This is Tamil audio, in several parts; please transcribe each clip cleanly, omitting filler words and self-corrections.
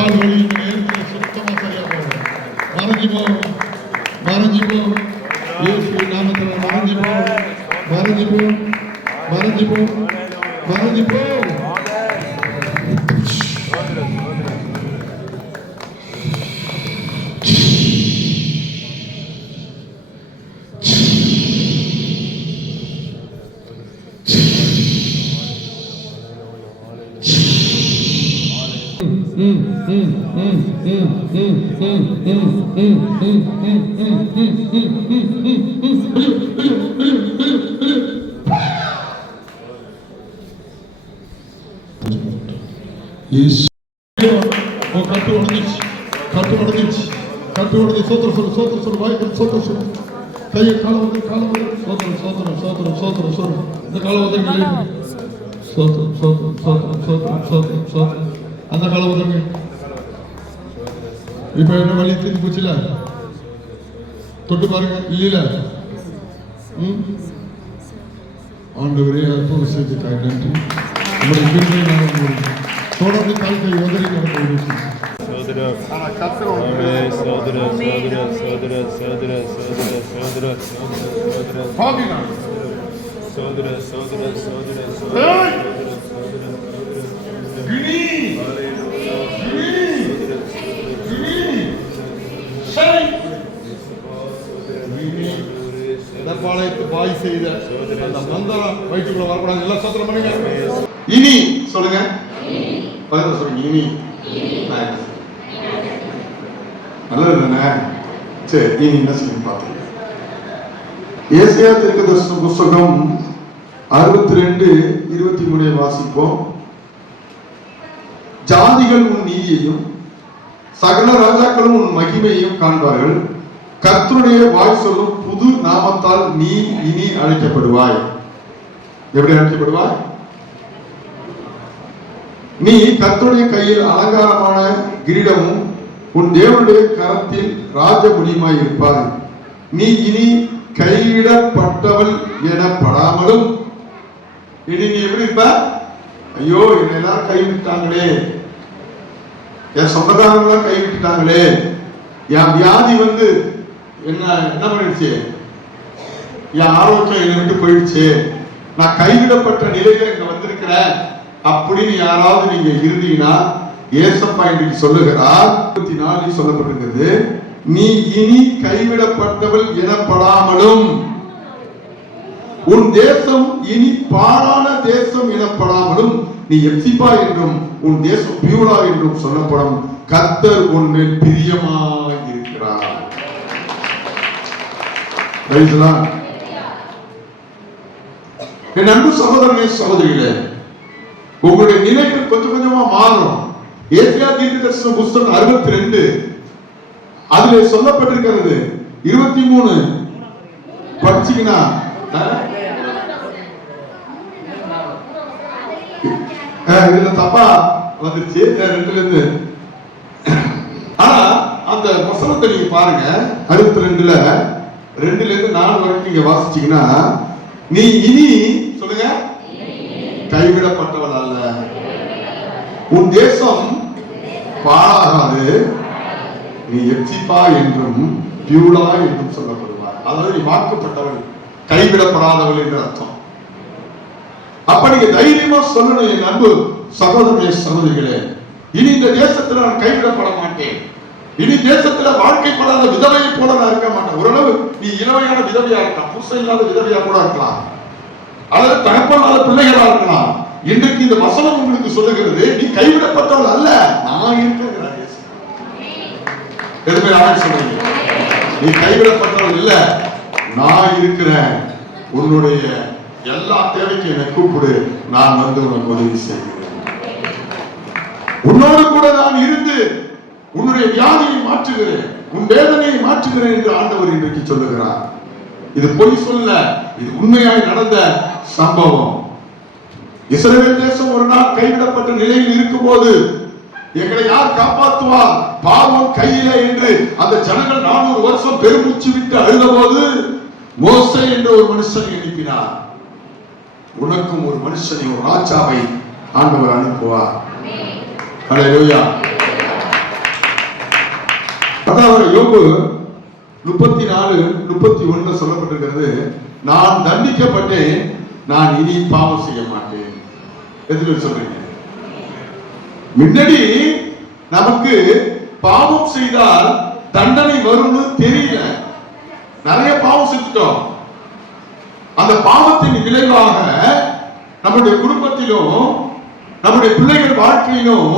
கால் வலி நேரத்தில் சுத்தமாக சரியா போகும். மறைஞ்சு போகும், மறைஞ்சு போகும். இயேசு நாமத்தில் மறைஞ்சு போகும், மறைஞ்சு போகும், மறைஞ்சு போகும், மறைஞ்சு போகும். கட்டு உடஞ்சிருச்சு, கட்டு உடஞ்சிருச்சு, கட்டு உடஞ்சி சோத்திரம் சொல்லு, சோத்திரம் சொல்லு, வாய்ப்பு சோத்திரம் சொல்லு. கையை காலம் வந்து காலம் வந்து சோத்திரம் சோத்திரம் சோத்திரம் சோத்திரம் சோத்திரம். இந்த காலம் வந்து சோத்திரம் சோத்திரம் சோத்திரம் சோத்திரம் சோத்திரம் சோத்திரம். அந்த காலம் வந்துருங்க. இப்ப என்ன வழி தீர்ந்து போச்சுல, தொட்டு பாருங்க. இல்ல ஆண்டவரே அற்புதம் செஞ்சுட்டாங்க. நன்றி. நம்முடைய பெருமை நாங்கள் தொடர்ந்து தாழ்க்கை உதறி நடந்து பாய் செய்த அந்த மந்திரம் வயிற்றுக்குள்ள வரக்கூடாது. எல்லாம் சோத்திரம் பண்ணுங்க. இனி சொல்லுங்க, சொல்லுங்க. இனி நல்லது தானே? சரி, இனி என்ன செய்ய பார்த்தீங்க? ஏசாயா தீர்க்கதரிசன புத்தகம் 62:23 வாசிப்போம். ஜாதிகள் உன் நீதியையும் சகல ராஜாக்களும் உன் மகிமையையும் காண்பார்கள். கர்த்தருடைய வாய் சொல்லும் புது நாமத்தால் நீ இனி அழைக்கப்படுவாய். எப்படி அழைக்கப்படுவாய்? நீ கர்த்தருடைய கையில் அலங்காரமான கிரீடமும் உன் தேவனுடைய கரத்தில் ராஜ முடியுமாய் இருப்பாய். நீ இனி கைவிடப்பட்டவள் எனப்படாமலும். இனி நீ எப்படி இருப்ப? ஐயோ, என்னை எல்லாரும் கைவிட்டாங்களே, என் சொந்தக்காரங்களாம் கைவிட்டுட்டாங்களே, என் வியாதி வந்து என்ன பண்ணிடுச்சு, என் ஆரோக்கியம் என்னை விட்டு போயிடுச்சு, நான் கைவிடப்பட்ட நிலையில இங்க வந்திருக்கிறேன் அப்படின்னு யாராவது நீங்க இருந்தீங்கன்னா ஏசப்பா இன்றைக்கு சொல்லுகிறார். 24 சொல்லப்பட்டிருக்கிறது, நீ இனி கைவிடப்பட்டவள் எனப்படாமலும் உன் தேசம் இனி பாழான தேசம் எனப்படாமலும் நீ எப்சிபா என்றும் உன் தேசம் பியூலா என்றும் சொல்லப்படும். கர்த்தர் உன்னில் பிரியமாக இருக்கிறார். என் அன்பு சகோதரனே சகோதரிகளே, உங்களுடைய நிலைகள் கொஞ்சம் கொஞ்சமா மாறும். ஏசாயா தீர்க்கதரிசன புத்தகம் 62 அதிலே சொல்லப்பட்டிருக்கிறது 23 படிச்சீங்கன்னா இதுல தப்பா வந்துருச்சு 2ல இருந்து. ஆனா அந்த வசனத்தை நீங்க பாருங்க, 62ல 2ல இருந்து 4 வரைக்கும் நீங்க வாசிச்சீங்கன்னா, நீ இனி சொல்லுங்க கைவிடப்பட்டவள் அல்ல, உன் தேசம் பாழாகாது, நீ எப்சிபா என்றும் பியூலா என்றும் சொல்லப்படுவார். அதாவது நீ வாக்கப்பட்டவள், கைவிடப்படாதவள் என்று அர்த்தம். அப்ப நீங்க தைரியமா சொல்லணும், என் அன்பு சகோதரர்களே சகோதரிகளே, இனி இந்த தேசத்துல நான் கைவிடப்பட மாட்டேன், இனி தேசத்துல வாழ்க்கைப்படாத விதவையை போல நான் இருக்க மாட்டேன். ஓரளவு நீ இளவையான விதவையா இருக்கலாம், புருஷன் இல்லாத விதவையா கூட இருக்கலாம், அல்லது தகப்பனாத பிள்ளைகளா இருக்கலாம். இன்றைக்கு இந்த வசனம் உங்களுக்கு சொல்லுகிறது, நீ கைவிடப்பட்டவள் அல்ல, நான் இருக்கிறேன். சொல்லுங்க, நீ கைவிடப்பட்டவள் இல்ல, நான் இருக்கிறேன். உன்னுடைய எல்லா தேவைக்கும் என்னை கூப்பிடு, நான் வந்து உனக்கு உதவி செய்கிறேன். உன்னோடு கூட நான் இருந்து உன்னுடைய வியாதியை மாற்றுகிறேன், உன் வேதனையை மாற்றுகிறேன் என்று ஆண்டவர் இன்றைக்கு சொல்லுகிறார். இது பொய் சொல்ல, இது உண்மையாய் நடந்த சம்பவம். இஸ்ரவேல் தேசம் ஒரு நாள் கைவிடப்பட்ட நிலையில் இருக்கும் போது, எங்களை யார் காப்பாற்றுவார், பாவம் கையிலே என்று அந்த ஜனங்கள் 400 வருஷம் பெருமூச்சு விட்டு அழுத போது மோசே என்ற ஒரு மனுஷனை அனுப்பினார். உனக்கும் ஒரு மனுஷனை, ஒரு ராஜாவை ஆண்டவர் அனுப்புவார். ஹல்லேலூயா. யோபு 34:31 சொல்லப்பட்டிருக்கிறது, நான் தண்டிக்கப்பட்டேன், நான் இனி பாவம் செய்ய மாட்டேன். எத்தனை சொல்றீங்க? முன்னாடி நமக்கு பாவம் செய்தால் தண்டனை வரும்னு தெரியல, நிறைய பாவம் செஞ்சுட்டோம். அந்த பாவத்தின் விளைவாக நம்முடைய குடும்பத்திலும் நம்முடைய பிள்ளைகள் வாழ்க்கையிலும்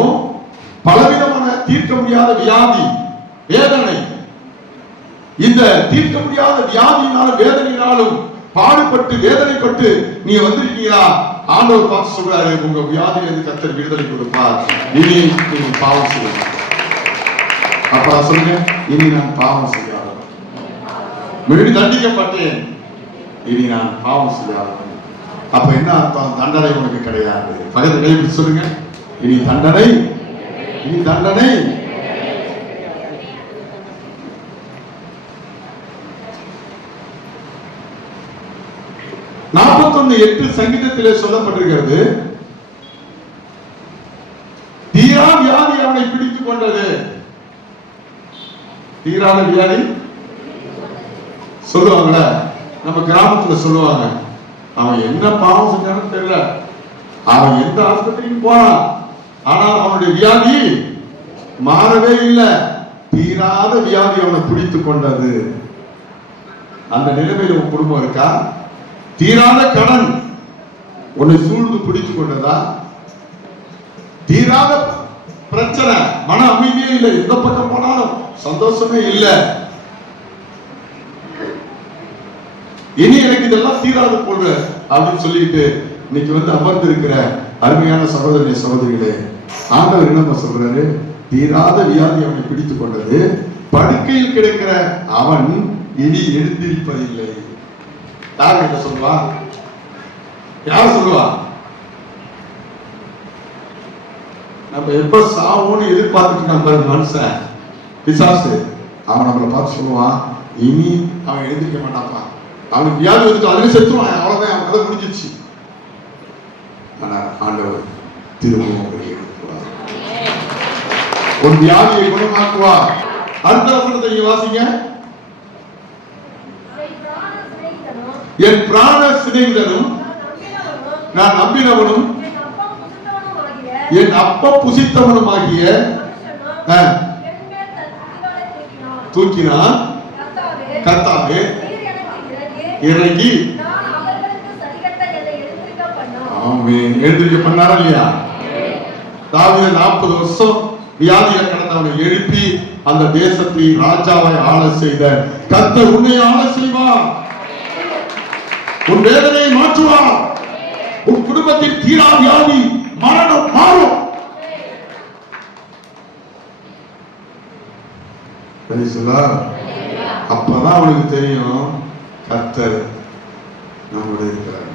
பலவிதமான தீர்க்க முடியாத வியாதி, வேதனை. இந்த தீர்க்க முடியாத வியாதியினாலும் வேதனையினாலும் பாடுபட்டு வேதனைப்பட்டு நீ வந்திருக்கீங்களா? ஆண்டவர் பார்த்து சொல்றாரு, உங்க வியாதியிலிருந்து கர்த்தர் விடுதலை கொடுப்பார், இனி நீங்க பாவம் செய்யலாம். அப்ப சொல்லுங்க, இனி நான் பாவம் செய்யாத, முன்னாடி தண்டிக்கப்பட்டேன், இனி நான் பாவம் செய்யாத. அப்ப என்ன அர்த்தம்? தண்டனை உனக்கு கிடையாது. பக்கத்துல கைப்பிடி சொல்லுங்க, இனி தண்டனை, இனி தண்டனை. சங்கீதத்திலே சொல்லப்பட்டிருக்கிறது, தீரா வியாதி அவனை பிடித்துக் கொண்டது. தீரான வியாதி சொல்லுவாங்கல்ல, நம்ம கிராமத்துல சொல்லுவாங்க, அவன் என்ன பாவம் செஞ்சான்னு தெரியல, அவன் எந்த ஆஸ்பத்திரிக்கு போனான், ஆனால் அவனுடைய வியாதி மாறவே இல்லை. தீராத வியாதி அவனை பிடித்துக் கொண்டது. அந்த நிலைமையில் உன் குடும்பம் இருக்கா? தீராத கடன் உன்னை சூழ்ந்து பிடித்துக் கொண்டதா? தீராத பிரச்சனை, மன அமைதியே இல்லை, எந்த பக்கம் போனாலும் சந்தோஷமே இல்லை. இனி எனக்கு இதெல்லாம் தீராது போல அப்படின்னு சொல்லிட்டு இன்னைக்கு வந்து அமர்ந்து இருக்கிற அருமையான சகோதரனே சகோதரிகளே, ஆண்டவர் என்ன சொல்றாரு? தீராத வியாதி அவனை பிடித்துக் கொண்டது, படுக்கையில் கிடக்கிற அவன் இனி எழுந்திருப்பதில்லை. யார் என்ன சொல்லுவா? யார் சொல்லுவா? நம்ம எப்ப சாவோன்னு எதிர்பார்த்துட்டு நம்ம மனுஷன் பிசாசு, அவன் நம்மளை பார்த்து சொல்லுவான், இனி அவன் எழுந்திருக்க மாட்டான், அவனுக்கு வியாதி வந்து அதுல செத்துவான், அவ்வளவுதான், அவன் கதை முடிஞ்சிச்சு. ஆனா ஆண்டவர் திரும்பவும் எழுப்புவார், ஒரு வியாதியை குணமாக்குவார். அடுத்த வசனத்தை நீங்க வாசிங்க. என் பிராண சிநேகிதனும் நான் நம்பினவனும் என் அப்ப புசித்தவனுமாகிய தூக்கினான் கர்த்தாவே, இறங்கி ஆமென் எழுந்திருக்க பண்ணாரா இல்லையா? தாவீது 40 வருஷம் வியாதியில கடந்தவனை எழுப்பி அந்த தேசத்தை ராஜாவை ஆள செய்த கர்த்தர் உன்னை ஆள செய்வார். உன் வேதனையை மாற்றுவார். உன் குடும்பத்தில் தீரா வியாதி, மரணம் மாறும். அப்பதான் அவனுக்கு தெரியும் கர்த்தர் நம்முடைய இருக்கிறார்.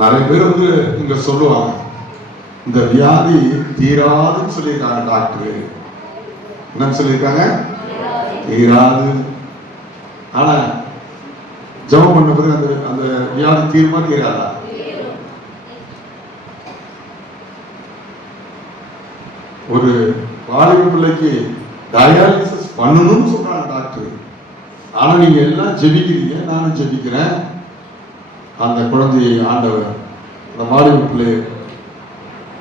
நிறைய பேர் வந்து இங்க சொல்லுவாங்க, இந்த வியாதி தீராதுன்னு சொல்லியிருக்காங்க டாக்டர். என்ன சொல்லியிருக்காங்க? தீராது. ஆனா ஜெபம் பண்ண பிறகு அந்த அந்த வியாதி தீர்மா தீராதா? ஒரு வாலிப பிள்ளைக்கு டயாலிசிஸ் பண்ணணும்னு சொல்றாங்க டாக்டர். ஆனா நீங்க எல்லாம் ஜெபிக்கிறீங்க, நானும் ஜெபிக்கிறேன். அந்த குழந்தையை ஆண்டவர் அந்த வாலிப பிள்ளை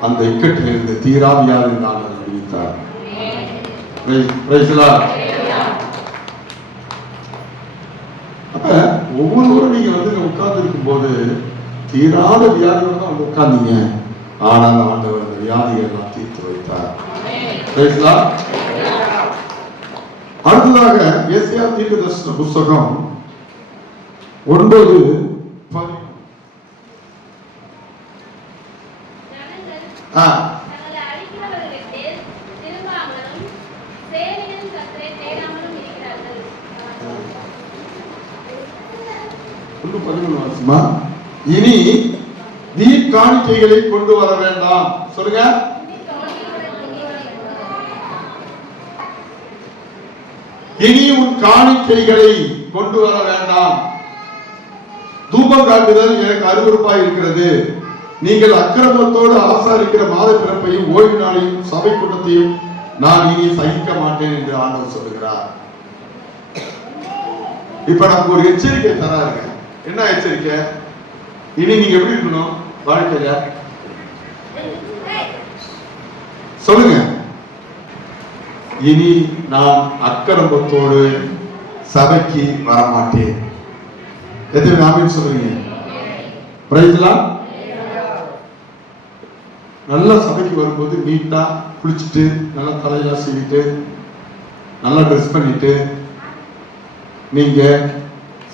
அந்த இக்கட்டில் இருந்து தீரா வியாதி ஆண்டவர் விடுவித்தார். அப்ப ஒவ்வொருவரும் நீங்க வந்து உட்கார்ந்து இருக்கும் போது தீராத வியாதியோட தான் அவங்க உட்கார்ந்தீங்க, ஆனால் ஆண்டவர் அந்த வியாதியை எல்லாம் தீர்த்து வைத்தார். அடுத்ததாக ஏசாயா தீர்க்கதரிசன புத்தகம் 9:10. இனி நீ காணிக்கைகளை கொண்டு வர வேண்டாம். சொல்லுங்க, இனி உன் காணிக்கைகளை கொண்டு வர வேண்டாம். தூபம் காட்டுதல் எனக்கு அருவருப்பாய் இருக்கிறது. நீங்கள் அக்கிரமத்தோடு ஆசாரிக்கிற மாத பிறப்பையும் ஓய்வு நாளையும் சபை கூட்டத்தையும் நான் இனி சகிக்க மாட்டேன் என்று ஆண்டவர் சொல்லுகிறார். இப்ப நமக்கு ஒரு எச்சரிக்கை தராருங்க. என்ன எச்சரிக்கை? இனி நீங்க எப்படி இருக்கணும் வாழ்க்கையில? சொல்லுங்க. இனி நான் அக்கிரமத்தோடு சபைக்கு வரமாட்டேன். எத்தனை ஆமென் சொல்றீங்க? Praise Lord. நல்லா சபைக்கு வரும்போது நீட்டா குளிச்சுட்டு நல்லா தலையெல்லாம் சீவிட்டு நல்லா ட்ரெஸ் பண்ணிட்டு நீங்க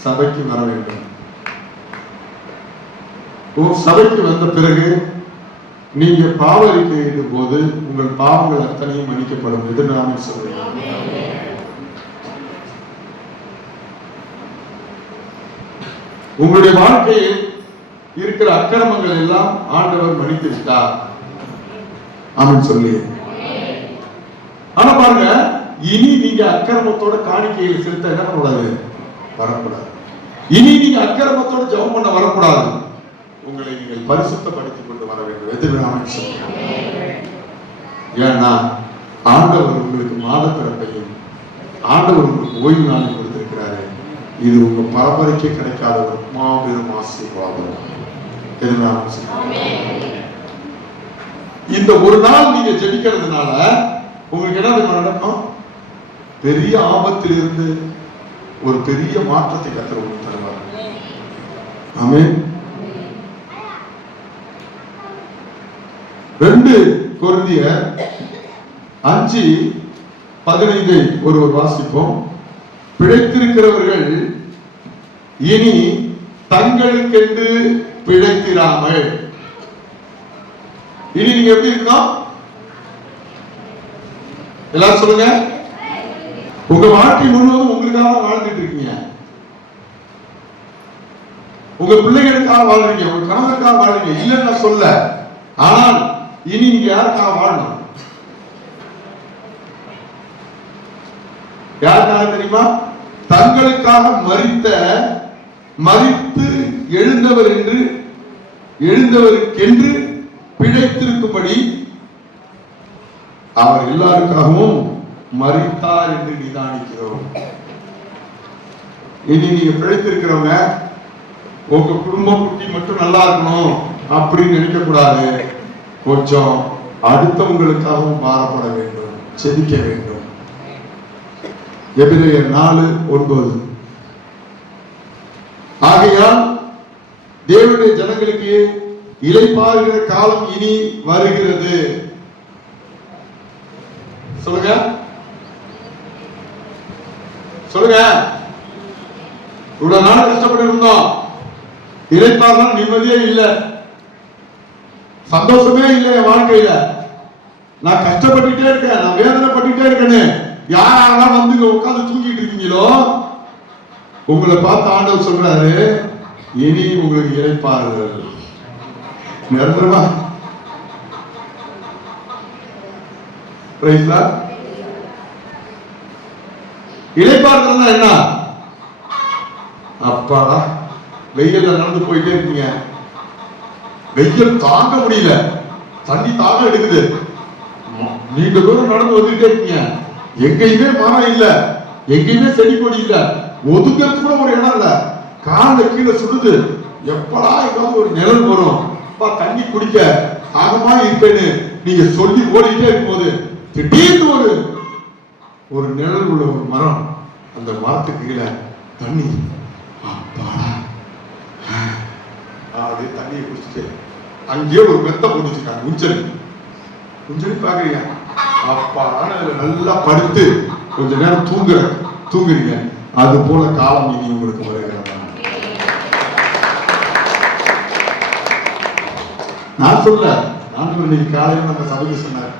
சபைக்கு வர வேண்டும். சபைக்கு வந்த பிறகு நீங்க பாவ அறிக்கையிடும் போது உங்கள் பாவங்கள் அத்தனையும் மன்னிக்கப்படும். எது நாமே சொல்றேன். உங்களுடைய வாழ்க்கையில் இருக்கிற அக்கிரமங்கள் எல்லாம் ஆண்டவர் மன்னித்து விட்டார். ஆமென் சொல்லி. ஆனா பாருங்க, இனி நீங்க அக்கிரமத்தோட காணிக்கையை செலுத்த என்ன பண்ணக்கூடாது? வரக்கூடாது. இனி நீங்க அக்கிரமத்தோட ஜெபம் பண்ண வரக்கூடாது. உங்களை நீங்கள் பரிசுத்தப்படுத்திக் கொண்டு வர வேண்டும். எதிர்ப்பு சொல்லுங்க. ஏன்னா ஆண்டவர் உங்களுக்கு மாத பிறப்பையும் ஆண்டவர் உங்களுக்கு ஓய்வு நாளை கொடுத்திருக்கிறாரு. இது உங்க பரம்பரைக்கு கிடைக்காத ஒரு மாபெரும் ஆசீர்வாதம். இந்த ஒரு நாள் நீங்க ஜெபிக்கிறதுனால உங்களுக்கு என்ன நடக்கும்? பெரிய ஆபத்தில் இருந்து ஒரு பெரிய மாற்றத்தை கர்த்தர் தருவார். ஆமென். 2 கொரிந்தியர் 5:15 ஒருவர் வாசிப்போம். பிழைத்திருக்கிறவர்கள் இனி தங்களுக்கென்று பிழைத்திராமல். இனி நீங்க எப்படி இருக்கணும்? எல்லாரும் சொல்லுங்க. உங்க வாழ்க்கை முழுவதும் உங்களுக்காக வாழ்ந்துட்டு இருக்கீங்க. உங்க பிள்ளைகளுக்காக வாழ்றீங்க, உங்க கணவருக்காக வாழ்றீங்க. இல்லைன்னு நான் சொல்ல. ஆனால் இனி நீங்க யாருக்காக வாழணும்? யாருக்காக தெரியுமா? தங்களுக்காக மரித்து எழுந்தவருக்கென்று பிழைத்திருக்கும்படி அவர் எல்லாருக்காகவும் மரித்தார் என்று நிதானிக்கிறோம். இனி நீங்க பிழைத்திருக்கிறவங்க உங்க குடும்பம் குட்டி மட்டும் நல்லா இருக்கணும் அப்படின்னு நினைக்க கூடாது. கொஞ்சம் அடுத்தவங்களுக்காகவும் மாறப்பட வேண்டும், செபிக்க வேண்டும். எபிரேயர் 4:9. ஆகையால் தேவனுடைய ஜனங்களுக்கு இளைப்பாறுகிற காலம் இனி வருகிறது. சொல்லுங்க சொல்லுங்க. இவ்வளவு நாள் கஷ்டப்பட்டு இருந்தோம், இளைப்பாறுனா நிம்மதியே இல்லை, சந்தோஷமே இல்லை என் வாழ்க்கையில. நான் கஷ்டப்பட்டுட்டே இருக்கேன், நான் வேதனைப்பட்டுட்டே இருக்கேன்னு யாரெல்லாம் வந்து உட்கார்ந்து தூங்கிட்டு இருக்கீங்களோ உங்களை பார்த்து ஆண்டவர் சொல்றாரு, இனி உங்களுக்கு இளைப்பாறுதல் நிரந்தரமா. இளைப்பாறுதல் என்ன? அப்பாடா, வெயில்ல நடந்து போயிட்டே இருக்கீங்க, வெயில் தாங்க முடியல, தண்ணி தாகம் எடுக்குது, நீண்ட தூரம் நடந்து வந்துட்டே இருக்கீங்க, எங்கேயுமே மரம் இல்ல, எங்கேயுமே செடி கொடி இல்ல, ஒதுங்கிறது கூட ஒரு இடம் இல்ல, கால கீழே சுடுது, எப்படா எங்காவது ஒரு நிழல் வரும், தண்ணி குடிக்க தாகமா இருப்பேன்னு நீங்க சொல்லி ஓடிட்டே இருக்கும்போது திடீர்னு ஒரு நிழல் உள்ள ஒரு மரம், அந்த மரத்துக்கு கீழே தண்ணி, அப்பாடா அதே தண்ணியை குடிச்சிட்டு அங்கேயே ஒரு மெத்த போட்டு வச்சிருக்காங்க, உஞ்சலி பாக்குறீங்க, அப்பாடா நல்லா படுத்து கொஞ்ச நேரம் தூங்குறீங்க. அது போல காலம் இனி உங்களுக்கு வருகிறதா? நான் சொல்ல, நான் இன்னைக்கு காலையில் நம்ம சபைக்கு சொன்னார்,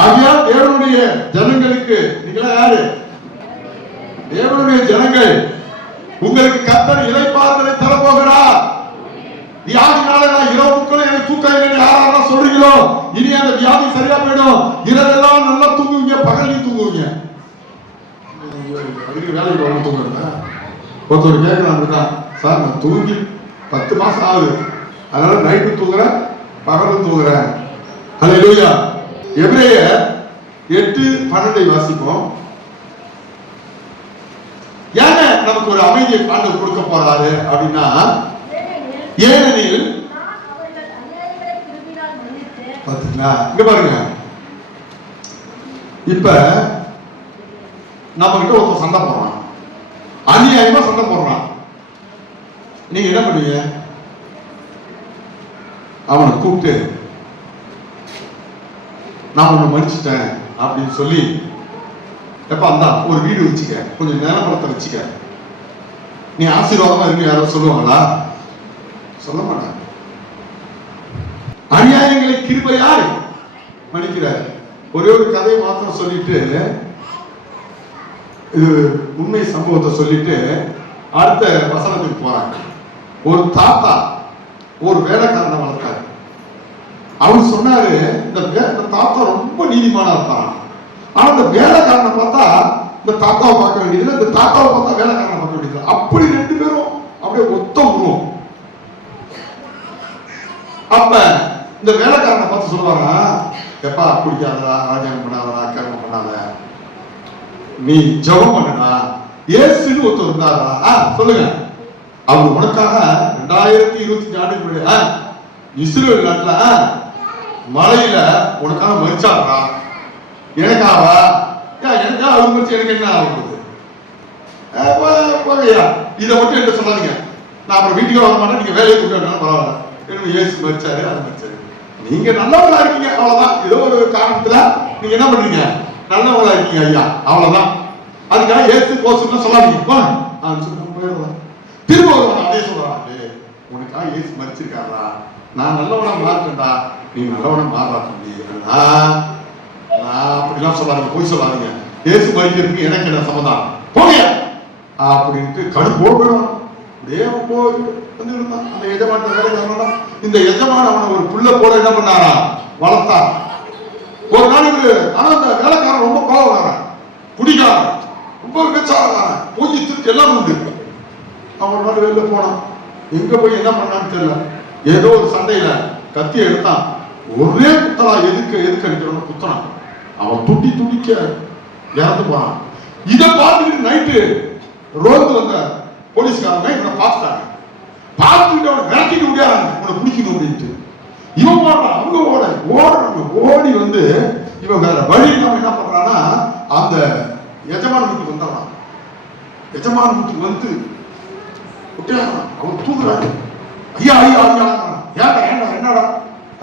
ஆகையால் தேவனுடைய ஜனங்களுக்கு, நீங்களா யாரு? தேவனுடைய ஜனங்கள், உங்களுக்கு கர்த்தர் இளைப்பாறுதலை தரப்போகிறார். வியாதினால நான் இரவுக்குள்ள எனக்கு தூக்கம் இல்லைன்னு யாரெல்லாம் சொல்றீங்களோ, இனி அந்த வியாதி சரியா போயிடும். இரவெல்லாம் நல்லா தூங்குவீங்க, பகலையும் தூங்குவீங்க. வேலைக்கு வர தூங்குறேன். ஒருத்தர் கேட்கறாங்க, சார் நான் தூங்கி 10 மாசம் ஆகுது, அதனால நைட்டு தூங்குறேன், பகலும் தூங்குறேன். ஹல்லேலூயா. எபிரேயர் 8:12 வாசிப்போம். ஏங்க நமக்கு ஒரு அமைதியை ஆண்டவர் கொடுக்க போறாரு அப்படின்னா, ஏனெனில் பாத்தீங்களா, இங்க பாருங்க, இப்ப நம்ம கிட்ட ஒருத்தர் சண்டை போடுறான், அநியாயமா சண்டை போடுறான். நீங்க என்ன பண்ணுவீங்க? அவனை கூப்பிட்டு நான் உன்னை மன்னிச்சிட்டேன் அப்படின்னு சொல்லி, எப்ப அந்த ஒரு வீடு வச்சுக்க, கொஞ்சம் நிலப்படத்தை வச்சுக்க, நீ ஆசீர்வாதமா இருக்கு யாரோ சொல்லுவாங்களா? சொல்ல மாட்டாங்க. அநியாயங்களை கிருபையாய் மன்னிக்கிறார். ஒரே ஒரு கதையை மாத்திரம் சொல்லிட்டு, இது உண்மை சம்பவத்தை சொல்லிட்டு அடுத்த வசனத்துக்கு போறாங்க. ஒரு தாத்தா ஒரு வேலைக்காரனை வளர்த்தாரு. அவர் சொன்னாரு, இந்த தாத்தா ரொம்ப நீதிமானா இருப்பான். ஆனா இந்த வேலைக்காரனை பார்த்தா இந்த தாத்தாவை பார்க்க வேண்டியது, இந்த தாத்தாவை பார்த்தா வேலைக்காரனை பார்க்க வேண்டியது. அப்படி ரெண்டு பேரும் அப்படியே ஒத்த உருவம். அப்ப இந்த வேலைக்காரனை பார்த்து சொல்லுவாங்க, எப்பா குடிக்காதடா, ராஜாங்கம் பண்ணாதடா, கர்மம் பண்ணாத, நீ ஜெபம் பண்ணுடா. இயேசுன்னு ஒருத்தர் இருந்தாரா? சொல்லுங்க. அவர் உனக்காக 2025 ஆண்டுக்கு முன்னாடி இஸ்ரேல் நாட்டுல மலையில உனக்காக மறிச்சாரா? எனக்காவா? எனக்கா? அவர் மறிச்சு எனக்கு என்ன ஆகுது? இதை மட்டும் என்ன சொல்லாதீங்க. நான் அப்புறம் வீட்டுக்கு வர மாட்டேன், நீங்க வேலையை கூப்பிட்டு பரவாயில்ல. என்ன இயேசு மறிச்சாரு, அது மறிச்சாரு. நீங்க நல்லவங்களா இருக்கீங்க, அவ்வளவுதான். ஏதோ ஒரு காரணத்துல நீங்க என்ன பண்றீங்க? நல்லவங்களா இருக்கீங்க ஐயா, அவ்வளவுதான். அதுக்காக ஏசு போசுன்னு சொல்லாதீங்க. போயிடுறேன். திரும்ப வருவாங்க, அதே சொல்றாங்க, உனக்காக ஏசு மறிச்சிருக்காரா, நான் நல்லவனா மாறுட்டா, நீ நல்லவனா மாறா தம்பி. நான் அப்படிலாம் சொல்லாதீங்க, போய் சொல்லாதீங்க. ஏசு மறிக்கிறதுக்கு எனக்கு என்ன சம்மதம், போங்க அப்படின்ட்டு கடுப்போடு போயிடுவான். அப்படியே போய் வந்து இருந்தான். அந்த எஜமான வேலை, இந்த எஜமான அவனை ஒரு புள்ள போல என்ன பண்ணாரா, வளர்த்தா. ஒரு நாளைக்கு ஆனா அந்த வேலைக்காரன் ரொம்ப கோவக்காரன், குடிக்காரன், ரொம்ப விபச்சாரக்காரன், பூஜை திருட்டு எல்லாம் உண்டு. அவன் ஒரு நாள் வெளில போனான். எங்க போய் என்ன பண்ணான்னு தெரியல. ஏதோ ஒரு சண்டையில கத்தி எடுத்தான். ஒரே குத்தலா எதுக்கு அடிக்கிறவன் குத்தனான். அவன் துடிக்க இறந்து போனான். இதை பார்த்துக்கிட்டு நைட்டு ரோந்து வந்த போலீஸ்காரங்க இவனை பார்த்துட்டாங்க. பார்த்துக்கிட்டு அவனை விரட்டிட்டு முடியாதாங்க, இவனை பிடிக்கணும் அப்படின்ட்டு. இவன் ஓடுறான், அவங்க ஓடுறாங்க. ஓடி வந்து இவன் வேற வழி இல்லாம என்ன பண்றான்னா, அந்த எஜமான வீட்டுக்கு வந்துடுறான். எஜமான வீட்டுக்கு வந்து அவன் தூங்குறாரு. ஐயா ஐயா ஐயா, ஏன்டா ஏன்டா என்னடா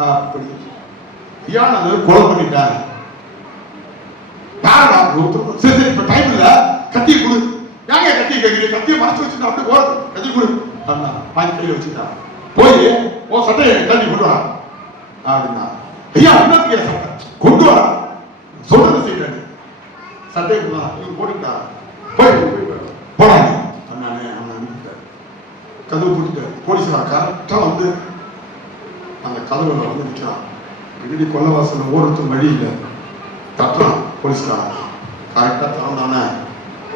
அப்படி, ஐயா நான் கொலை பண்ணிட்டேன். யாரா? சரி சரி, இப்ப டைம் இல்ல, கத்தியை கொடு. ஏங்க கத்தியை கேட்கிறீங்க? கத்தியை மறைச்சு வச்சுட்டு அப்படியே போறது, கத்தி கொடு. பாஞ்சு கையில வச்சுட்டான். போய் ஓ சட்டையை கட்டி கொண்டு வா அப்படின்னா, ஐயா இன்னத்துக்கு சட்டை கொண்டு வர சொல்றது செய்யறாரு. சட்டையை போட்டுக்கிட்டா போய் போறாங்க. கதவு போட்டுட்டாரு. போலீஸ்காரன் கரெக்டா வந்து அந்த கதவுல வந்து நிற்கிறான். இப்படி கொல்லவாசல ஓடுறது வழி இல்லை, தட்டுறான் போலீஸ்காரன். கரெக்டா திறந்தானே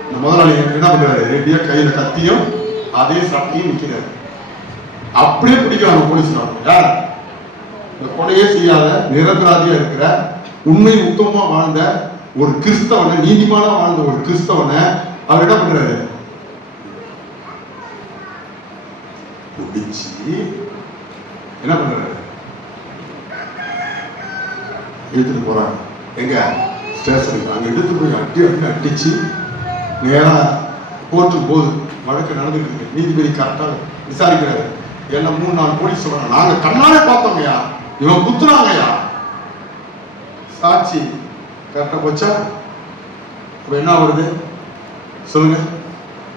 இந்த முதலாளி என்ன பண்றாரு, ரெடியா கையில கத்தியும் அதே சட்டையும் நிற்கிறாரு. அப்படியே பிடிக்கிறாங்க போலீஸ்காரன். யார்? இந்த கொலையே செய்யாத நிரபராதியா இருக்கிற உண்மை உத்தமமா வாழ்ந்த ஒரு கிறிஸ்தவனை, நீதிமான வாழ்ந்த ஒரு கிறிஸ்தவனை அவர் என்ன பண்றாரு, பிடிச்சி என்ன பண்றாரு, எடுத்துட்டு போறாங்க. எங்க ஸ்டேஷனுக்கு. அங்க எடுத்துட்டு போய் அடிச்சு நேரா கோர்ட்டுக்கு போகுது. வழக்கு நடந்துட்டு இருக்கு. நீதிபதி கரெக்டா விசாரிக்கிறாரு. என்ன 3-4 போலீஸ் சொல்றாங்க, நாங்க கண்ணாலே பார்த்தோங்கய்யா, இவன் குத்துறாங்கய்யா. சாட்சி கரெக்டா போச்சா? இப்ப என்ன வருது சொல்லுங்க,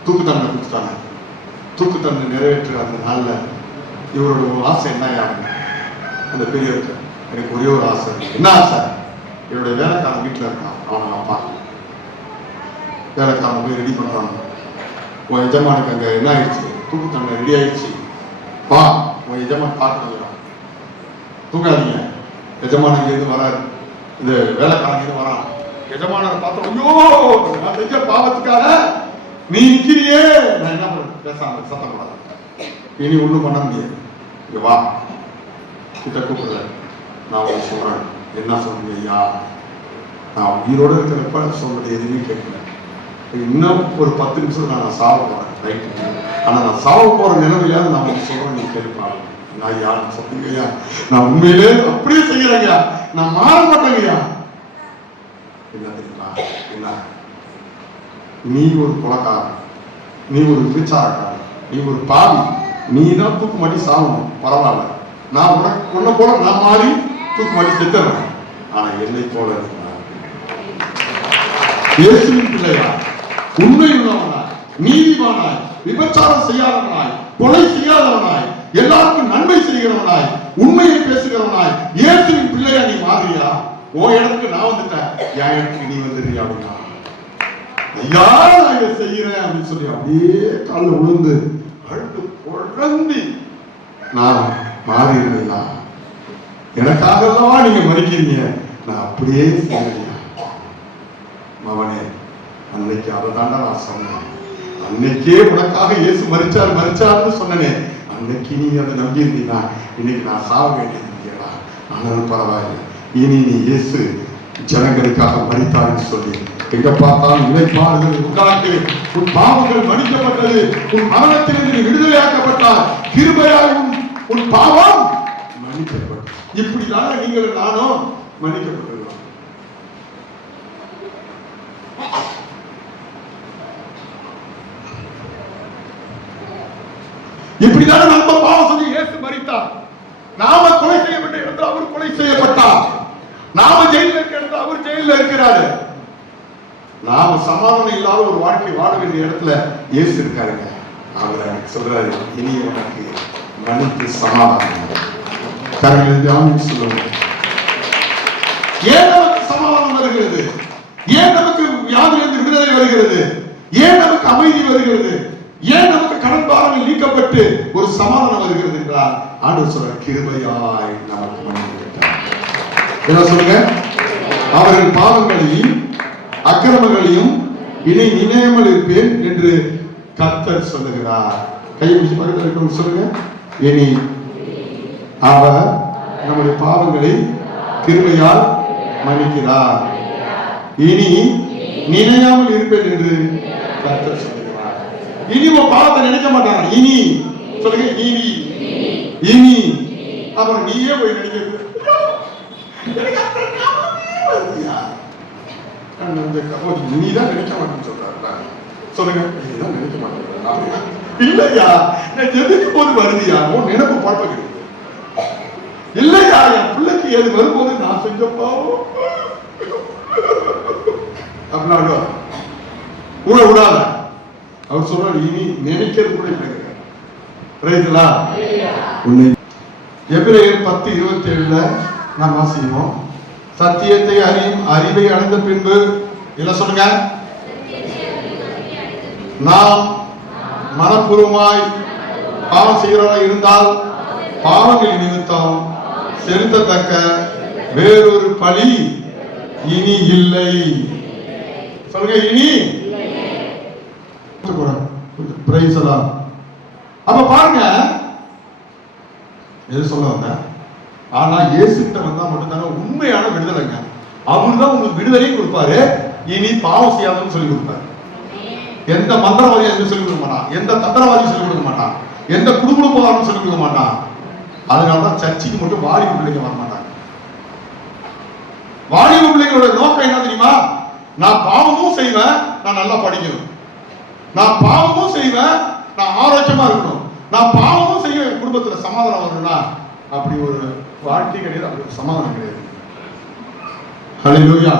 தூக்கு தண்டனை கொடுத்துட்டாங்க. தூக்கு தண்டனை நிறைவேற்ற அந்த நாள்ல இவரோட ஆசை என்ன? அந்த பெரியவருக்கு எனக்கு ஒரே ஒரு ஆசை. என்ன ஆசை? என்னுடைய வேலைக்காரன் வீட்டுல இருக்கான், அவனை அப்பா வேலைக்காரன் போய் ரெடி பண்றாங்க. உன் எஜமானுக்கு அங்க என்ன ஆயிடுச்சு, தூக்கு தண்டனை ரெடி ஆயிடுச்சு, வா உன் எஜமான் பார்க்கணும். தூக்காதீங்க, எஜமான இருந்து வராரு, இந்த வேலைக்காரங்க இருந்து வரான். எஜமானரை பார்த்தோம், ஐயோ நான் செஞ்ச பாவத்துக்காக நீ நிக்கிறியே, நான் என்ன பண்ண, பேசாம சத்தம் போடாத, இனி ஒண்ணும் பண்ண முடியாது, இங்க வா கிட்ட கூப்பிடுற, நான் சொல்றேன் என்ன சொல்லுங்க ஐயா, நான் உயிரோடு இருக்கிறப்ப சொல்றது எதுவுமே கேட்கல. இன்னும் ஒரு 10 நிமிஷம் நான் சாவ போறேன் ரைட்டு. ஆனா நான் சாவ போற நிலைமையாவது நான் வந்து சொல்றேன், நீ கேட்பாங்க. நான் ஐயா சொல்லுங்க ஐயா, நான் உண்மையிலே அப்படியே செய்யறேங்க, நான் மாற மாட்டேங்கய்யா. என்ன தெரியுமா, என்ன நீ ஒரு கொலைக்காரன், நீ ஒரு விபச்சாரக்காரன், நீ ஒரு பாவி, நீ தான் தூக்கு மாட்டி சாகணும், பரவாயில்ல. நான் உன்னை போல நான் மாறி தூக்கு மாட்டி செத்துறேன். ஆனா என்னை போல இயேசுவின் பிள்ளையா, உண்மை உள்ளவனாய், நீதிமானாய், விபச்சாரம் செய்யாதவனாய், கொலை செய்யாதவனாய், எல்லாருக்கும் நன்மை செய்கிறவனாய், உண்மையை பேசுகிறவனாய் இயேசுவின் பிள்ளையா நீ மாறியா? உன் இடத்துக்கு நான் வந்துட்டேன், என் இடத்துக்கு நீ வந்துடுறியா அப்படின்னா, ஐயா நான் இதை செய்யறேன் அப்படின்னு சொல்லி அப்படியே காலில் விழுந்து அழுது குழந்தி நான் மாறிடுறேன். எனக்காகவா நீங்க மறிக்கிறீங்க, நான் அப்படியே செய்யறியா மவனே. அன்னைக்கு அதை தாண்டா நான் சொன்னேன், அன்னைக்கே உனக்காக இயேசு மறிச்சாருன்னு சொன்னனே, அன்னைக்கு நீ அதை நம்பி இருந்தீங்கன்னா இன்னைக்கு நான் சாக வேண்டியிருந்தீங்களா? ஆனாலும் பரவாயில்லை, இனி நீ இயேசு ஜனங்களுக்காக மறித்தார்னு சொல்லி எங்க பார்த்தாலும் இளைப்பாறுதல் உண்டாக்கு, உன் பாவங்கள் மன்னிக்கப்பட்டது, உன் மரணத்திலிருந்து நீ விடுதலையாக்கப்பட்டார், கிருபையால் உன் பாவம் மன்னிக்கப்பட்டது. இப்படிதான நீங்கள் நானும் மன்னிக்கப்பட்டிருக்கிறோம். இப்படிதான நம்ம பாவம் சொல்லி இயேசு மரித்தார். நாம கொலை செய்யப்பட்ட இடத்துல அவர் கொலை செய்யப்பட்டார். நாம ஜெயிலில் இருக்கிற இடத்துல அவர் ஜெயிலில் இருக்கிறாரு. நாம சமாதானம் இல்லாத ஒரு வாழ்க்கை வாழ வேண்டிய இடத்துல இயேசு இருக்காருங்க. அவர் சொல்றாரு, இனி உனக்கு மன்னிப்பு சமாதானம். கரங்களை ஆமென் சொல்லுங்க. ஏன் நமக்கு சமாதானம் வருகிறது? ஏன் நமக்கு வியாதியிலிருந்து விடுதலை வருகிறது? ஏன் நமக்கு அமைதி வருகிறது? ஏன் நமக்கு கடன் பாரங்கள் நீக்கப்பட்டு ஒரு சமாதானம் வருகிறது என்றால் ஆண்டவர் சொல்ற கிருபையாய் நமக்கு மன்னித்தார். என்ன சொல்லுங்க? அவர்கள் பாவங்களையும் அக்கிரமங்களையும் இனி நினையாமல் இருப்பேன் என்று கர்த்தர் சொல்லுகிறார். கை பிடிச்சு பக்கத்தில் இருக்கணும் சொல்லுங்க. இனி அவர் நம்முடைய பாவங்களை கிருபையால் மன்னிக்கிறார். இனி நினையாமல் இருப்பேன் என்று கர்த்தர் சொல்லுகிறார். இனி உன் பாவத்தை நினைக்க மாட்டாங்க. இனி சொல்லுங்க, இனி இனி அப்புறம் நீயே போய் நினைக்கிறது. இனிதான் நினைக்க மாட்டேன்னு சொல்றாரு. சொல்லுங்க, இனிதான் நினைக்க மாட்டேன். இல்லையா, நான் ஜெபிக்கும் போது வருதியா உன் நினைப்பு பழக்கம் கிடையாது. இல்லையா, என் பிள்ளைக்கு எது வரும்போது நான் செஞ்ச பாவம் அப்படின்னா கூட விடாத. அவர் சொல்றாரு, இனி நினைக்கிறது கூட இல்லைங்களா? எபிரேயர் 10:27 நாம் வாசிப்போம். சத்தியத்தை அறியும் அறிவை அடைந்த பின்பு என்ன சொல்லுங்க, நாம் மனப்பூர்வமாய் பாவம் செய்கிறவராய் இருந்தால் பாவங்கள் நிமித்தம் செலுத்தத்தக்க வேறொரு பழி இனி இல்லை. சொல்லுங்க, இனி. அப்ப பாருங்க, எது சொல்ல வந்த? ஆனா இயேசு கிட்ட வந்தா மட்டும்தாங்க உண்மையான விடுதலைங்க. அவருதான் உங்களுக்கு விடுதலையும் கொடுப்பாரு, இனி பாவம் செய்யாதுன்னு சொல்லி கொடுப்பாரு. எந்த மந்திரவாதியும் எதுவும் சொல்லிக் கொடுக்க மாட்டான், எந்த தந்திரவாதியும் சொல்லிக் கொடுக்க மாட்டான், எந்த குடும்பம் சொல்லிக் கொடுக்க மாட்டான். அதனாலதான் சர்ச்சைக்கு மட்டும் வாலிப பிள்ளைங்க வர மாட்டாங்க. வாலிப பிள்ளைங்களோட நோக்கம் என்ன தெரியுமா? நான் பாவமும் செய்வேன், நான் நல்லா படிக்கணும். நான் பாவமும் செய்வேன், நான் ஆரோக்கியமா இருக்கணும். நான் பாவமும் செய்ய குடும்பத்துல சமாதானம் வரணும்னா அப்படி ஒரு வாழ்க்கை கிடையாது, அப்படி ஒரு சமாதானம் கிடையாது. ஹல்லேலூயா.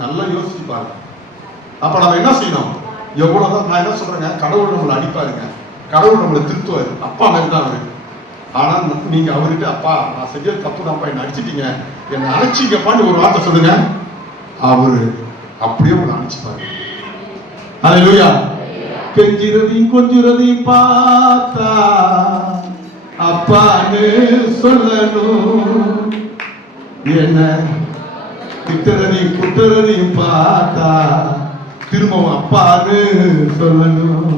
நல்லா யோசிச்சு பாருங்க. அப்ப நம்ம என்ன செய்யணும்? எவ்வளவுதான் நான் என்ன சொல்றேங்க, கடவுள் நம்மளை அடிப்பாருங்க, கடவுள் நம்மளை திருத்துவாரு, அப்பா மாதிரி தான் அவரு. ஆனா நீங்க அவர்கிட்ட, அப்பா நான் செஞ்ச தப்பு தான்ப்பா, என்ன அடிச்சிட்டீங்க, என்னை அழைச்சிங்கப்பான்னு ஒரு வார்த்தை சொல்லுங்க, அவரு அப்படியே உங்களை அழைச்சிப்பாரு. ஹல்லேலூயா. கெஞ்சிரதையும் கொஞ்சிரதையும் பார்த்தா அப்பான்னு சொல்லணும், என்ன திட்டுறதையும் குட்டுறதையும் பார்த்தா திரும்பவும் அப்பான்னு சொல்லணும்.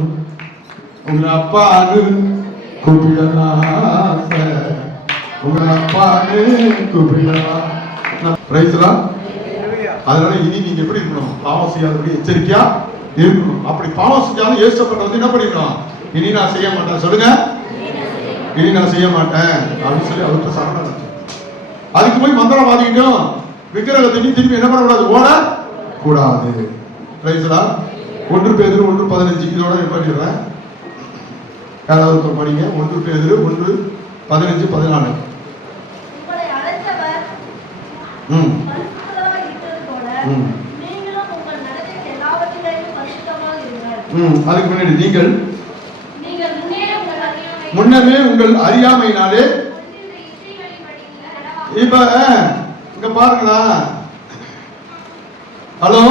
உங்க அப்பான்னு கூப்பிடலாம், உங்க அப்பான்னு கூப்பிடலாம். அதனால இனி நீங்க எப்படி இருக்கணும்? பாவம் செய்யாதபடி எச்சரிக்கையா இருக்கணும். அப்படி பாவம் செஞ்சாலும் ஏசப்பட்ட வந்து என்ன பண்ணிடணும்? இனி நான் செய்ய மாட்டேன் சொல்லுங்க, இனி நான் செய்ய மாட்டேன் அப்படின்னு சொல்லி அவர்கிட்ட சரணம். அதுக்கு போய் மந்திரம் வாதிக்கிட்டோம் விக்கிரகத்தை திருப்பி என்ன பண்ணக்கூடாது? ஓட கூடாது. 1 பேதுரு 1:15 இதோட நிப்பாட்டிடுறேன். யாராவது படிங்க. 1 பேதுரு 1:15-14. அதுக்கு முன்னாடி நீங்கள் முன்னமே உங்கள் அறியாமையினாலே. இப்ப இங்க பாருங்களா, ஹலோ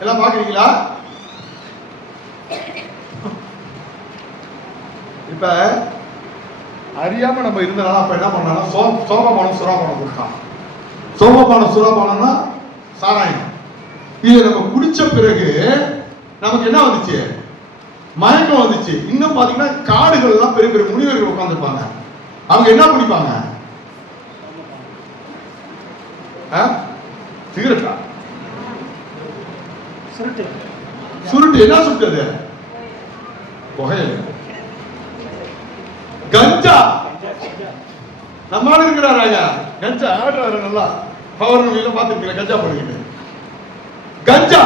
எல்லாம் பாக்குறீங்களா? இப்ப அறியாம நம்ம இருந்தனால அப்ப என்ன பண்ணா சோமபானம் சுறாபானம் கொடுத்தான். சோமபானம் சுறாபானம்னா சாராயம். இதை நம்ம குடிச்ச பிறகு நமக்கு என்ன வந்துச்சு? மயக்கம் வந்துச்சு. இன்னும் பாத்தீங்கன்னா காடுகள் எல்லாம் பெரிய பெரிய முனிவர்கள் உட்கார்ந்துருப்பாங்க. அவங்க என்ன குடிப்பாங்க? சிகரெட்டா? சுருட்டு. என்ன சுட்டது? புகையில. கஞ்சா. நம்மால இருக்கிறாராங்க கஞ்சா ஆடுறாரு நல்லா. பௌர்ணமியில பாத்துருக்கீங்க கஞ்சா போடுகிட்டு. கஞ்சா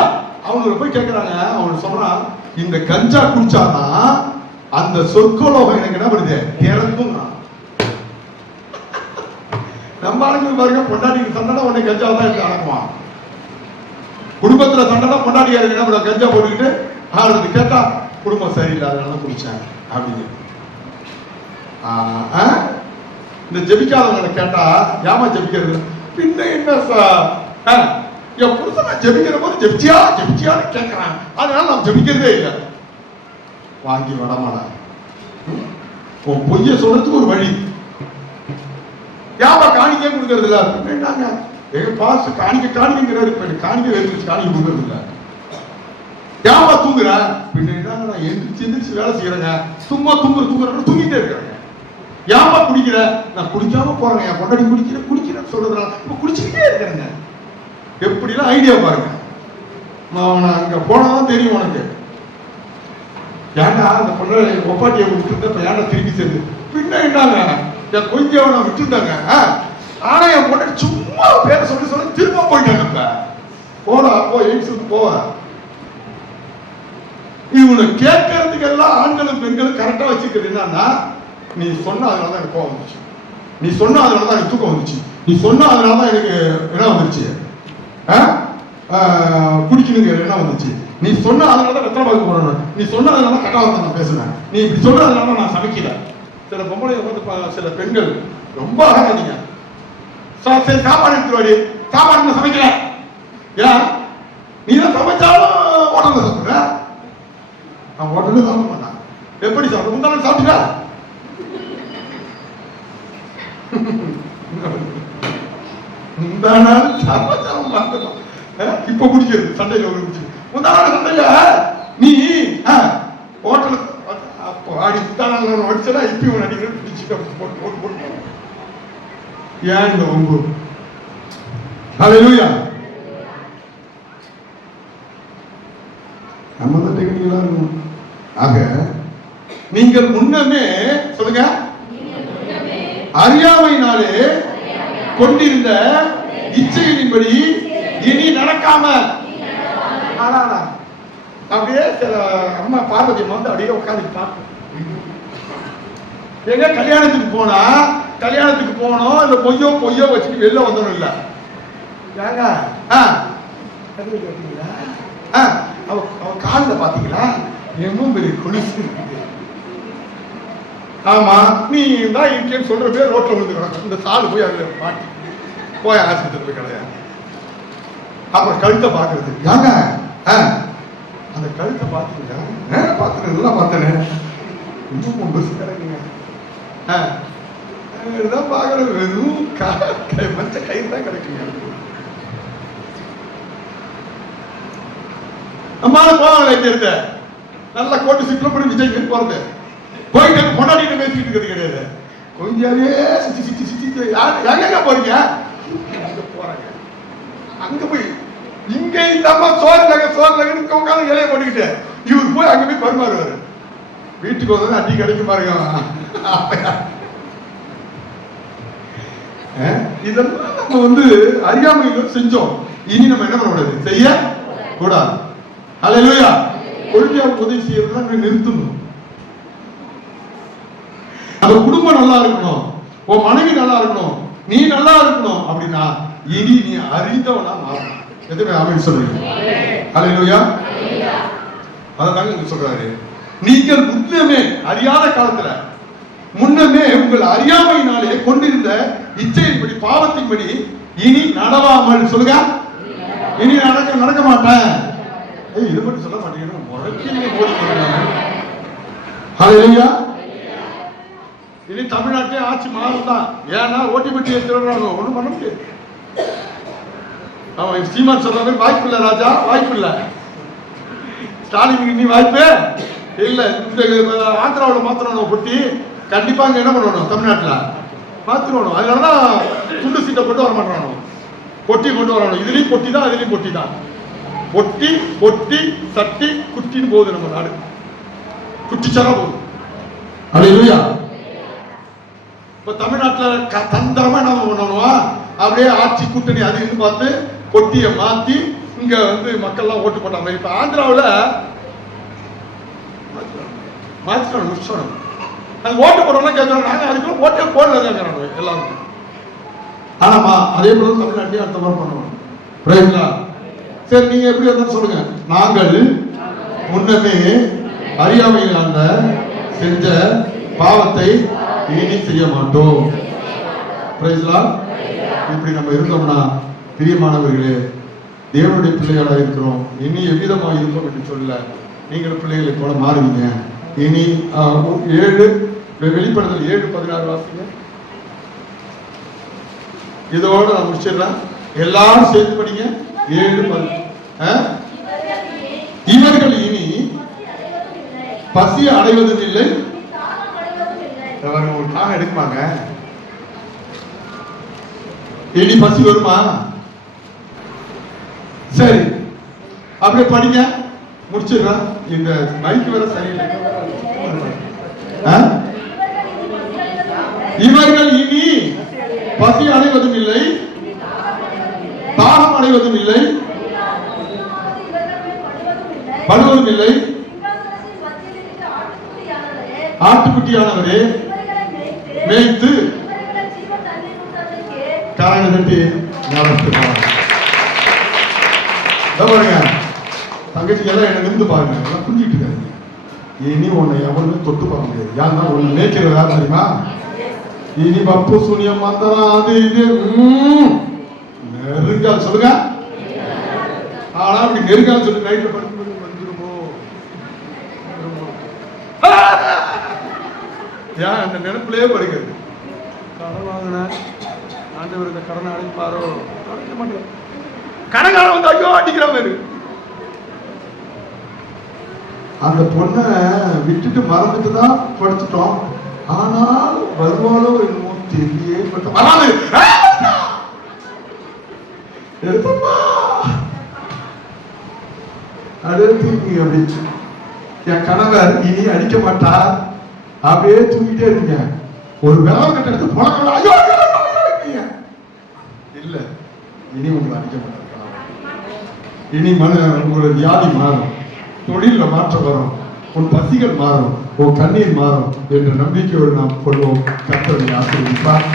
அவங்க போய் கேட்கிறாங்க. அவங்க சொல்றான், இந்த கஞ்சா குடிச்சாதான் அந்த சொற்கோலோகம் எனக்கு என்ன பண்ணுது? இறங்கும். நம்ம ஆளுங்க பாருங்க, பொண்டாட்டிக்கு சண்டை உடனே கஞ்சாவை தான் எடுத்து அடக்குவான். குடும்பத்துல சண்டை பொண்டாட்டியாரு என்ன பண்ண? கஞ்சா போட்டுக்கிட்டு ஆடுறது. கேட்டா குடும்பம் சரியில்லை அதனால குடிச்சேன் அப்படின்னு. இந்த ஜெபிக்காதவங்களை கேட்டா ஏமா ஜெபிக்கிறது? பின்ன என்ன சார், என் புருஷன் ஜெபிக்கிற போது ஜெபிச்சியான்னு கேட்கிறான், அதனால நான் ஜெபிக்கிறதே இல்லை. வாங்கி வரமாடா. உன் பொய்ய சொல்றதுக்கு ஒரு வழி. யாபா காணிக்கே கொடுக்கறது இல்ல. என்னங்க எங்க பாஸ் காணிக்கிறாரு, காணிக்க வேறு காணிக்க கொடுக்கறது இல்ல. யாபா தூங்குற பின்ன என்னங்க, நான் எந்திரிச்சு வேலை செய்யறேங்க. சும்மா தூங்கிட்டே இருக்கிறேங்க. யாபா குடிக்கிற, நான் குடிக்காம போறேங்க. என் பொண்டாடி குடிக்கிறேன்னு சொல்றதுனால இப்ப குடிச்சுக்கிட்டே இருக்கிறேங்க. எப்படிலாம் ஐடியா பாருங்க. நான் அங்க போனதான் தெரியும் உனக்கு. ஏன்டா அந்த பொண்ணு ஒப்பாட்டியை விட்டுருந்த இப்ப ஏன்டா திருப்பி சேர்ந்து பின்ன என்னங்க, என் கொஞ்சம் நான் விட்டுருந்தாங்க. ஆனா என் பொண்ணு சும்மா பேர சொல்லி திரும்ப போயிட்டாங்க. இப்ப போடா போ எய்ம்ஸுக்கு போவ. இவனை கேட்கறதுக்கு எல்லாம் ஆண்களும் பெண்களும் கரெக்டா வச்சுக்கிறது என்னன்னா, நீ சொன்ன அதனாலதான் எனக்கு கோவம் வந்துச்சு, நீ சொன்ன அதனாலதான் எனக்கு தூக்கம் வந்துச்சு, நீ சொன்ன அதனாலதான் எனக்கு என்ன வந்துருச்சு, குடிக்கணுங்கிற என்ன வந்துச்சு, நீ சொன்ன அதனாலதான் வெத்தலை பார்க்க போறேன், நீ சொன்ன அதனால கட்டாளத்தை நான் பேசுனேன், நீ இப்படி சொன்னதுனால நான் சமைக்கல. சில பொம்பளை வந்து சில பெண்கள் ரொம்ப ஆகாதீங்க, சரி சாப்பாடு எடுத்துவாடி, சாப்பாடு நான் சமைக்கல, ஏன் நீ தான் சமைச்சாலும் ஹோட்டல்ல சாப்பிடுற, நான் ஹோட்டல்ல சாப்பிட மாட்டேன். எப்படி சாப்பிட முந்தாலும் சாப்பிட்டா முந்தானாலும் சமைச்சாலும் பார்த்துக்கலாம். இப்ப குடிக்கிறது சண்டையில ஒரு குடிச்சு முந்தானால சண்டையில நீ ஹோட்டல் அப்போ ஆடி முந்தானால அடிச்சா இப்பயும் நடிக்கிற பிடிச்சிட்டு போட்டு ஏன் இந்த ஒம்பு. ஹல்லேலூயா. நம்ம தான் டெக்னிக்கலா இருக்கணும். ஆக நீங்கள் முன்னமே சொல்லுங்க, அறியாமையினாலே கொண்டிருந்த இச்சையின்படி இனி நடக்காம. அப்படியே சில அம்மா பார்வதி வந்து அப்படியே உட்காந்து பார்ப்போம். எங்க கல்யாணத்துக்கு போனா, கல்யாணத்துக்கு போனோம் இல்ல பொய்யோ வச்சுட்டு வெளில வந்தோம் இல்ல, ஏங்க அவ காலில் பாத்தீங்களா எம்மும் பெரிய கொலுசு இருக்குது. ஆமா, நீ தான் இங்கே சொல்ற பேர் ரோட்ல விழுந்துக்கிறாங்க. இந்த சால் போய் அதுல மாட்டி போய் ஆஸ்பத்திரி போய் கிடையாது. அப்புறம் கழுத்தை பாக்குறது, ஏங்க அந்த கழுத்தை பாத்தீங்களா? பாத்துறேன், நல்லா பார்த்தேனே, இன்னும் கொலுசு கிடைக்குங்க. பாக்குறது வெறும் மச்ச கயிறு தான் கிடைக்குங்க. நம்மளால போவாங்க நல்லா கோட்டு சிக்கல பண்ணி விஜய் போறது, போயிட்டு கொண்டாடிட்டு பேசிட்டு இருக்கிறது கிடையாது. கொஞ்சாலே சுத்தி சுத்தி சுத்தி எங்க போறீங்க? அங்க போறாங்க. அங்க போய் இங்க இல்லாம சோர்லங்க உட்காந்து இலைய போட்டுக்கிட்டு இவரு போய் அங்க போய் பரிமாறுவாரு. வீட்டுக்கு வந்து அடி கிடைக்கும் பாருங்க. இதெல்லாம் நம்ம வந்து அறியாமையில செஞ்சோம். இனி நம்ம என்ன பண்ணக்கூடாது? செய்ய கூடாது. அல்லேலூயா. கொள்கையாவுக்கு உதவி செய்யறதுதான் நிறுத்தணும். அந்த குடும்பம் நல்லா இருக்கணும், உன் மனைவி நல்லா இருக்கணும், நீ நல்லா இருக்கணும் அப்படின்னா இனி நீ அறிந்தவனா மாறணும். எதுவுமே ஆமென் சொல்றீங்க? அல்லேலூயா. அதான் இங்க சொல்றாரு, நீங்கள் முன்னமே அறியாத காலத்துல முன்னமே உங்கள் அறியாமையினாலே கொண்டிருந்த இச்சையின்படி பாவத்தின்படி இனி நடவாமல். சொல்லுங்க, இனி நடக்க மாட்டேன். இது மட்டும் சொல்ல மாட்டேங்கிறேன். முறைக்கு போய் அல்லேலூயா. இனி தமிழ்நாட்டிலே ஆட்சி மாறுதான். ஏன்னா ஓட்டிபட்டி திருடுறாங்க, ஒண்ணும் பண்ண முடியாது. அவன் சீமான் சொல்ற மாதிரி வாய்ப்பு இல்லை ராஜா, வாய்ப்பு இல்லை. ஸ்டாலினுக்கு நீ வாய்ப்பு இல்ல. இந்த ஆந்திராவில் மாத்திரம் பொட்டி கண்டிப்பா அங்க என்ன பண்ணணும்? தமிழ்நாட்டில் மாத்திரணும். அதனாலதான் துண்டு சீட்டை கொண்டு வர மாட்டானோ, பொட்டி கொண்டு வரணும். இதுலயும் பொட்டி தான், அதுலயும் பொட்டி தான். பொட்டி பொட்டி சட்டி குட்டின்னு போகுது நம்ம நாடு. குட்டிச்சாரா போகுது. அல்லேலூயா. இப்ப தமிழ்நாட்டில் தந்திரமா என்ன பண்ணணுமா? அப்படியே ஆட்சி கூட்டணி அதுன்னு பார்த்து பொட்டியை மாத்தி இங்க வந்து மக்கள்லாம் ஓட்டு போட்டாங்க. இப்ப ஆந்திராவில் மாத்திரம் முடிச்சோம். அது ஓட்டு போடுறோம்னா கேட்கறோம், நாங்க அதுக்கு ஓட்டே போடல கேட்கறாங்க எல்லாருக்கும். ஆனாமா அதே போல தமிழ்நாட்டையும் அடுத்த மாதிரி பண்ணுவோம். புரியுங்களா? சரி, நீங்க எப்படி இருந்தாலும் சொல்லுங்க. நாங்கள் முன்னமே அறியாமையிலான செஞ்ச பாவத்தை இனி செய்ய மாட்டோம். புரியுங்களா? இப்படி நம்ம இருந்தோம்னா பிரியமானவர்களே, தேவனுடைய பிள்ளைகளா இருக்கிறோம். இனி எவ்விதமாக இருக்கும் என்று சொல்ல நீங்கள் பிள்ளைகளை போல மாறுவீங்க. இனி 7 வெளிப்படுதல் 7:16 வாசிங்க. இதோட நான் முடிச்சிடுறேன். எல்லாரும் சேர்த்து படிங்க. 7:16. இவர்கள் இனி பசி அடைவதும் இல்லை. ஒரு காகம் எடுக்குமாங்க? இனி பசி வருமா? சரி, அப்படியே படிங்க. முடிச்சிடுறேன். இந்த மைக்கு வேற சரியில்லை. இவர்கள் இனி பசி அடைவதும் இல்லை, தாகம் அடைவதும் இல்லை, படுவதும் இல்லை. ஆட்டுக்குட்டியானவரே மேய்த்து காரணம் கட்டி பாருங்க. தங்கச்சி எல்லாம் என்ன நின்று பாருங்க, எல்லாம் புரிஞ்சுட்டு இருக்காங்க. இனி உன்னை எவருமே தொட்டு பார்க்க முடியாது. யாருன்னா ஒண்ணு மேய்க்கிறது யார் தெரியுமா? இனி பப்பு சூனியம் மந்திரம் அது இது நெருங்கால். சொல்லுங்க. ஆனா அப்படி நெருங்கால் சொல்லி நைட்ல படுக்கும்போது வந்துருமோ ஏன் அந்த நினைப்பிலே படுகிறது. கடன் வாங்கின ஆண்டவர் இந்த கடனை அடைப்பாரோ? அடைக்க மாட்டேன். கடன்காரன் வந்து ஐயோ அடிக்கிற மாதிரி. அந்த பொண்ணை விட்டுட்டு மறந்துட்டு தான் படிச்சுட்டோம். ஆனால் வருவாளோ என்னமோ தெரியவே வராது. என் கணவர் இனி அடிக்க மாட்டார். அப்படியே தூங்கிட்டே இருங்க. ஒரு வேலை கட்ட எடுத்து போன ஐயோ இல்ல, இனி உங்களை அடிக்க மாட்டார். இனி உங்களோட வியாதி மாறும், தொழில மாற்றம் வரும், உன் பசிகள் மாறும், உன் கண்ணீர் மாறும் என்ற நம்பிக்கையோடு நாம் கொள்வோம். கர்த்தரை ஆசீர்வதிப்பார்.